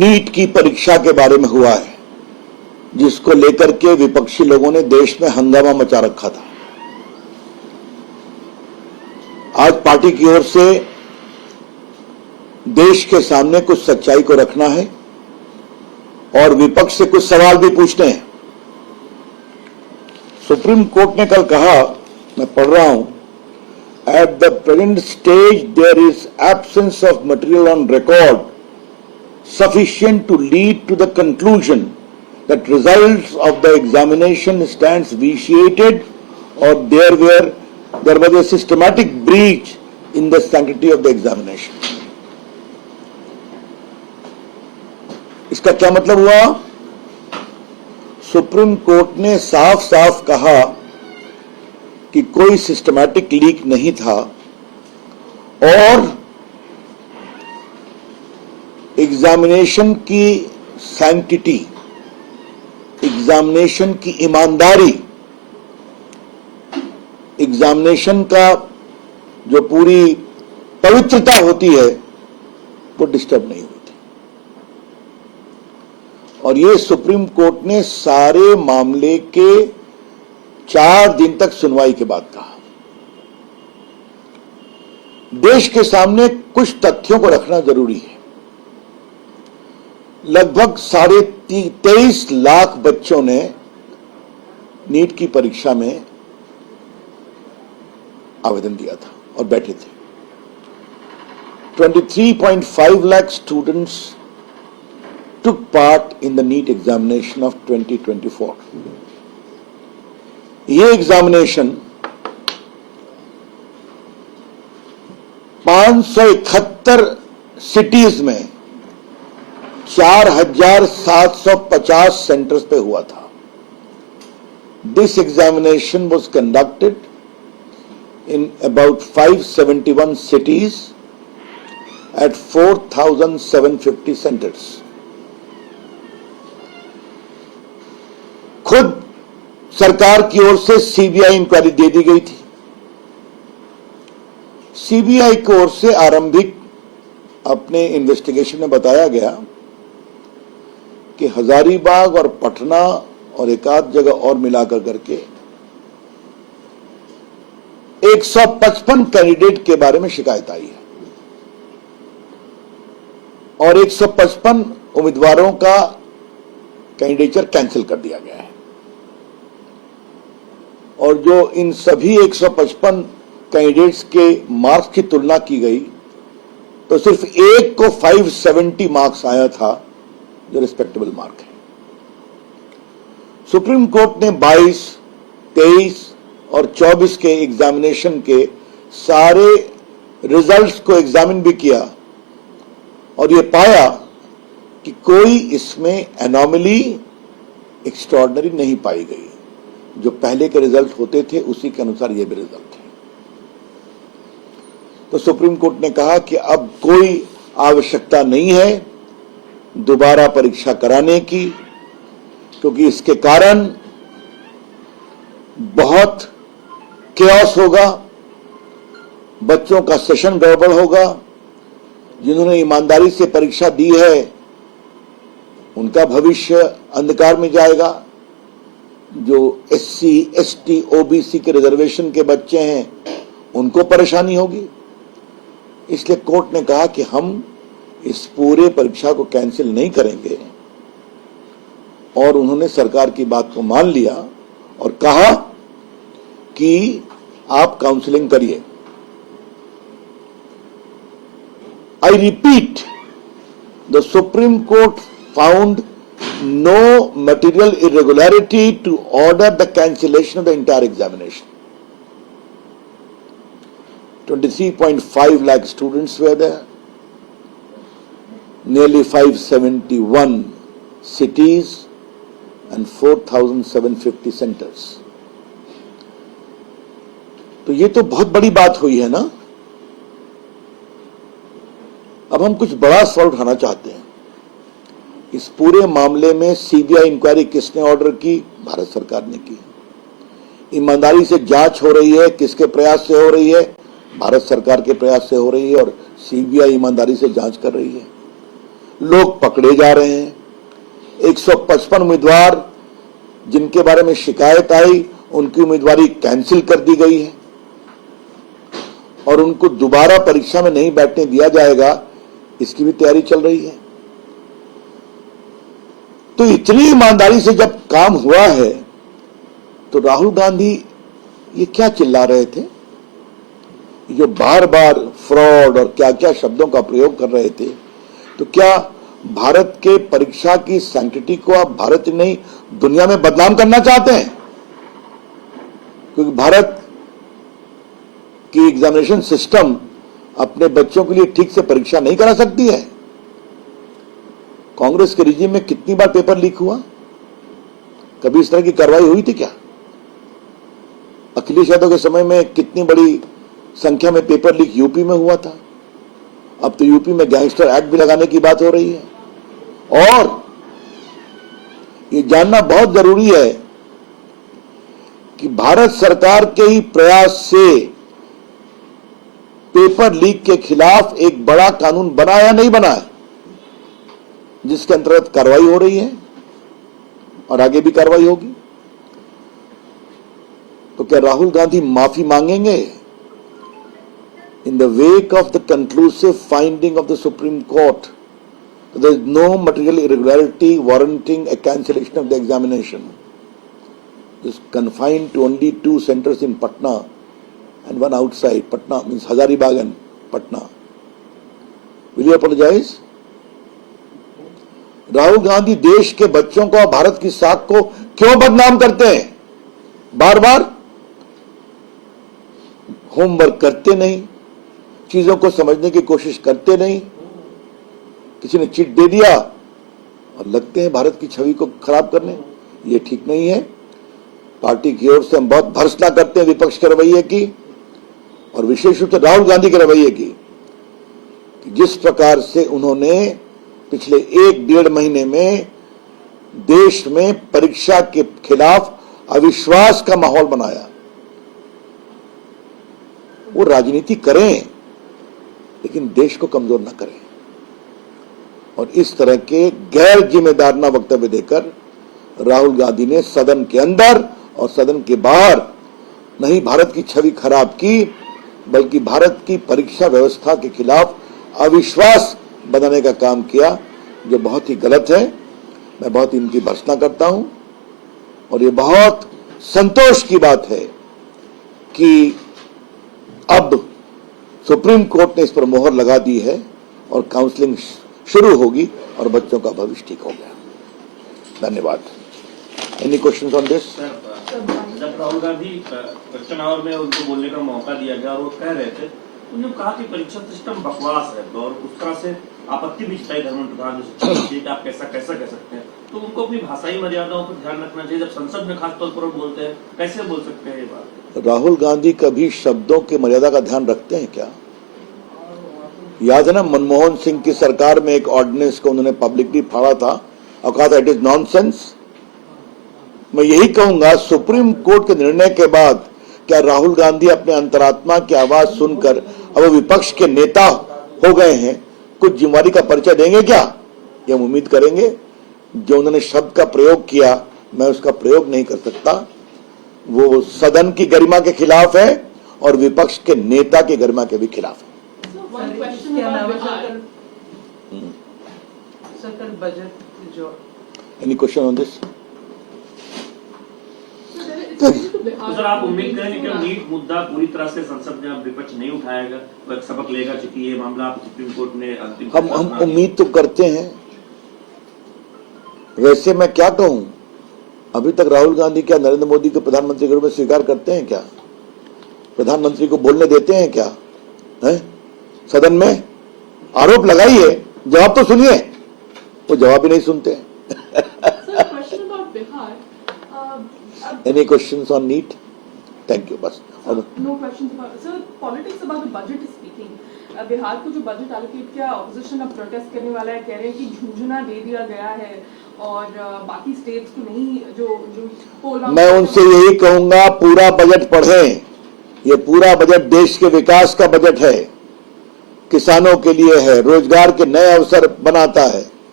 NEET की परीक्षा के बारे में हुआ है, जिसको लेकर के विपक्षी लोगों ने देश में हंगामा मचा रखा था। आज पार्टी की ओर से देश के सामने कुछ सच्चाई को रखना है और विपक्ष से कुछ सवाल भी पूछने हैं। सुप्रीम कोर्ट ने कल कहा, मैं पढ़ रहा हूं, at the present stage there is absence of material on record sufficient to lead to the conclusion that results of the examination stands vitiated or there was a systematic breach in the sanctity of the examination. इसका क्या मतलब हुआ? Supreme court ने साफ साफ कहा कि कोई सिस्टमैटिक लीक नहीं था और एग्जामिनेशन की सैंक्टिटी, एग्जामिनेशन की ईमानदारी, एग्जामिनेशन का जो पूरी पवित्रता होती है वो डिस्टर्ब नहीं होती। और ये सुप्रीम कोर्ट ने सारे मामले के 4 दिन तक सुनवाई के बाद कहा। देश के सामने कुछ तथ्यों को रखना जरूरी है। लगभग 23.5 लाख बच्चों ने नीट की परीक्षा में आवेदन दिया था और बैठे थे। 23.5 lakh students took part in the NEET examination of 2024. ये एग्जामिनेशन 571 सिटीज में 4,750 सेंटर्स पे हुआ था। This examination was conducted in about 571 cities at 4,750 centers. खुद सरकार की ओर से सीबीआई इंक्वायरी दे दी गई थी। सीबीआई की ओर से आरंभिक अपने इन्वेस्टिगेशन में बताया गया कि हजारीबाग और पटना और एक आध जगह और मिलाकर करके 155 कैंडिडेट के बारे में शिकायत आई है और 155 उम्मीदवारों का कैंडिडेचर कैंसिल कर दिया गया है। और जो इन सभी 155 कैंडिडेट्स के मार्क्स की तुलना की गई तो सिर्फ एक को 570 मार्क्स आया था, जो रिस्पेक्टेबल मार्क है। सुप्रीम कोर्ट ने 22, 23 और 24 के एग्जामिनेशन के सारे रिजल्ट्स को एग्जामिन भी किया और यह पाया कि कोई इसमें एनोमली एक्स्ट्राऑर्डिनरी नहीं पाई गई। जो पहले के रिजल्ट होते थे उसी के अनुसार ये भी रिजल्ट है। तो सुप्रीम कोर्ट ने कहा कि अब कोई आवश्यकता नहीं है दोबारा परीक्षा कराने की, क्योंकि इसके कारण बहुत केओस होगा, बच्चों का सेशन गड़बड़ होगा। जिन्होंने ईमानदारी से परीक्षा दी है उनका भविष्य अंधकार में जाएगा। जो एससी, एसटी, ओबीसी के रिजर्वेशन के बच्चे हैं उनको परेशानी होगी। इसलिए कोर्ट ने कहा कि हम इस पूरे परीक्षा को कैंसिल नहीं करेंगे और उन्होंने सरकार की बात को मान लिया और कहा कि आप काउंसलिंग करिए। I repeat, the supreme court found no material irregularity to order the cancellation of the entire examination. 23.5 lakh students were there, nearly 571 cities and 4,750 centers. तो ये तो बहुत बड़ी बात हुई है ना। अब हम कुछ बड़ा सवाल उठाना चाहते हैं। इस पूरे मामले में सीबीआई इंक्वायरी किसने ऑर्डर की? भारत सरकार ने की। ईमानदारी से जांच हो रही है, किसके प्रयास से हो रही है? भारत सरकार के प्रयास से हो रही है और सीबीआई ईमानदारी से जांच कर रही है। लोग पकड़े जा रहे हैं। 155 उम्मीदवार जिनके बारे में शिकायत आई, उनकी उम्मीदवारी कैंसिल कर दी गई है और उनको दोबारा परीक्षा में नहीं बैठने दिया जाएगा, इसकी भी तैयारी चल रही है। तो इतनी ईमानदारी से जब काम हुआ है तो राहुल गांधी ये क्या चिल्ला रहे थे? जो बार बार फ्रॉड और क्या क्या शब्दों का प्रयोग कर रहे थे, तो क्या भारत के परीक्षा की सैंक्टिटी को आप भारत नहीं दुनिया में बदनाम करना चाहते हैं? क्योंकि भारत की एग्जामिनेशन सिस्टम अपने बच्चों के लिए ठीक से परीक्षा नहीं करा सकती है। कांग्रेस के रिजीम में कितनी बार पेपर लीक हुआ? कभी इस तरह की कार्रवाई हुई थी क्या? अखिलेश यादव के समय में कितनी बड़ी संख्या में पेपर लीक यूपी में हुआ था। अब तो यूपी में गैंगस्टर एक्ट भी लगाने की बात हो रही है। और ये जानना बहुत जरूरी है कि भारत सरकार के ही प्रयास से पेपर लीक के खिलाफ एक बड़ा कानून बना या नहीं बना है, जिसके अंतर्गत कार्रवाई हो रही है और आगे भी कार्रवाई होगी। तो क्या राहुल गांधी माफी मांगेंगे? In the wake of the conclusive finding of the Supreme Court, there is no material irregularity warranting a cancellation of the examination. It is confined to only 2 centers in Patna and one outside. Patna means Hazaribagh and Patna. Will you apologize? Rahul Gandhi देश के बच्चों को, भारत की साख को क्यों बदनाम करते हैं? बार बार होमवर्क करते नहीं, चीजों को समझने की कोशिश करते नहीं, किसी ने चिट दे दिया और लगते हैं भारत की छवि को खराब करने। ये ठीक नहीं है। पार्टी की ओर से हम बहुत भर्त्सना करते हैं विपक्ष के रवैये की और विशेष रूप से राहुल गांधी के रवैये की, कि जिस प्रकार से उन्होंने पिछले 1-1.5 महीने में देश में परीक्षा के खिलाफ अविश्वास का माहौल बनाया। वो राजनीति करें लेकिन देश को कमजोर न करें। और इस तरह के गैर जिम्मेदाराना वक्तव्य देकर राहुल गांधी ने सदन के अंदर और सदन के बाहर नहीं भारत की छवि खराब की, बल्कि भारत की परीक्षा व्यवस्था के खिलाफ अविश्वास बनाने का काम किया, जो बहुत ही गलत है। मैं बहुत इनकी भर्त्सना करता हूं और ये बहुत संतोष की बात है कि अब सुप्रीम कोर्ट ने इस पर मोहर लगा दी है और काउंसलिंग शुरू होगी और बच्चों का भविष्य ठीक हो गया। धन्यवाद। Any questions on this? जब राहुल गांधी क्वेश्चन आवर में उनको बोलने का मौका दिया गया और वो कह रहे थे, उन्होंने कहा कि परीक्षा सिस्टम बकवास है और उस तरह से आपत्ति भी जताई धर्मेंद्र प्रधान जो आप कैसा कह सकते हैं। तो उनको अपनी भाषाई मर्यादाओं पर ध्यान रखना चाहिए। जब संसद में खासतौर पर बोलते हैं, कैसे बोल सकते हैं ये बात? राहुल गांधी कभी शब्दों की मर्यादा का ध्यान रखते हैं क्या? याद है ना, मनमोहन सिंह की सरकार में एक ऑर्डिनेंस को उन्होंने पब्लिकली फाड़ा था और कहा था इट इज नॉनसेंस। मैं यही कहूंगा, सुप्रीम कोर्ट के निर्णय के बाद क्या राहुल गांधी अपने अंतरात्मा की आवाज सुनकर अब विपक्ष के नेता हो गए हैं, कुछ जिम्मेवारी का परिचय देंगे क्या? ये हम उम्मीद करेंगे। जो उन्होंने शब्द का प्रयोग किया, मैं उसका प्रयोग नहीं कर सकता। वो सदन की गरिमा के खिलाफ है और विपक्ष के नेता की गरिमा के भी खिलाफ है। Any question on this? तो सर, आप उम्मीद करेंगे कि नीट मुद्दा पूरी तरह से संसद में अब विपक्ष नहीं उठाएगा, तो एक सबक लेगा, चूंकि ये मामला आप सुप्रीम कोर्ट ने अंतिम हम उम्मीद तो करते हैं। वैसे मैं क्या कहूं, अभी तक राहुल गांधी क्या नरेंद्र मोदी को प्रधानमंत्री के रूप में स्वीकार करते हैं क्या? प्रधानमंत्री को बोलने देते हैं क्या? है सदन में आरोप लगाइए, जवाब तो सुनिए। वो जवाब ही नहीं सुनते। Any questions on NEET? Thank you. बस। No questions about sir. Politics about the budget is speaking. Bihar को जो बजट एलोकेट किया, ऑपोजिशन अब प्रोटेस्ट करने वाला है, कह रहे हैं कि झुंझुना दे दिया गया है और बाकी स्टेट्स को नहीं। जो मैं उनसे यही कहूंगा, पूरा बजट पढ़ें। ये पूरा बजट देश के विकास का बजट है, किसानों के लिए है, रोजगार के नए अवसर बनाता है।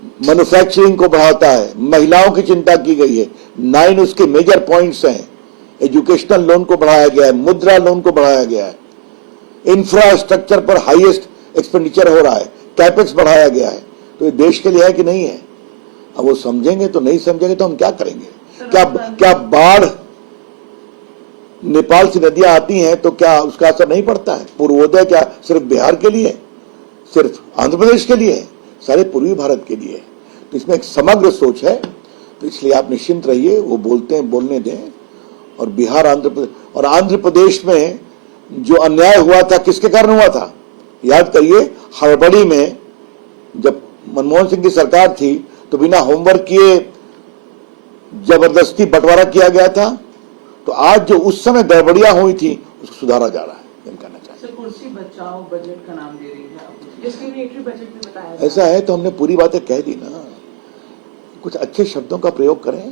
मैन्युफैक्चरिंग को बढ़ाता है, महिलाओं की चिंता की गई है। 9 उसके मेजर पॉइंट्स हैं। एजुकेशनल लोन को बढ़ाया गया है, मुद्रा लोन को बढ़ाया गया है, इंफ्रास्ट्रक्चर पर हाईएस्ट एक्सपेंडिचर हो रहा है, कैपेक्स बढ़ाया गया है। तो ये देश के लिए है कि नहीं है? अब वो समझेंगे तो, नहीं समझेंगे तो हम क्या करेंगे? क्या बाढ़ नेपाल से नदियां आती हैं तो क्या उसका असर नहीं पड़ता है? पूर्वोदय क्या सिर्फ बिहार के लिए, सिर्फ आंध्र प्रदेश के लिए, सारे पूर्वी भारत के लिए? तो इसमें एक समग्र सोच है। तो इसलिए आप निश्चिंत रहिए, वो बोलते हैं बोलने दें। और बिहार, आंध्र प्रदेश में जो अन्याय हुआ था किसके कारण हुआ था? याद करिए, हड़बड़ी में जब मनमोहन सिंह की सरकार थी तो बिना होमवर्क किए जबरदस्ती बंटवारा किया गया था। तो आज जो उस समय गड़बड़ियां हुई थी उसको सुधारा जा रहा है, ये कहना चाहिए। सर, कुर्सी बचाओ बजट का नाम दे रही है आप, डिस्क्रिमिनेटरी बजट में बताया ऐसा है तो हमने पूरी बातें कह दी ना, कुछ अच्छे शब्दों का प्रयोग करें।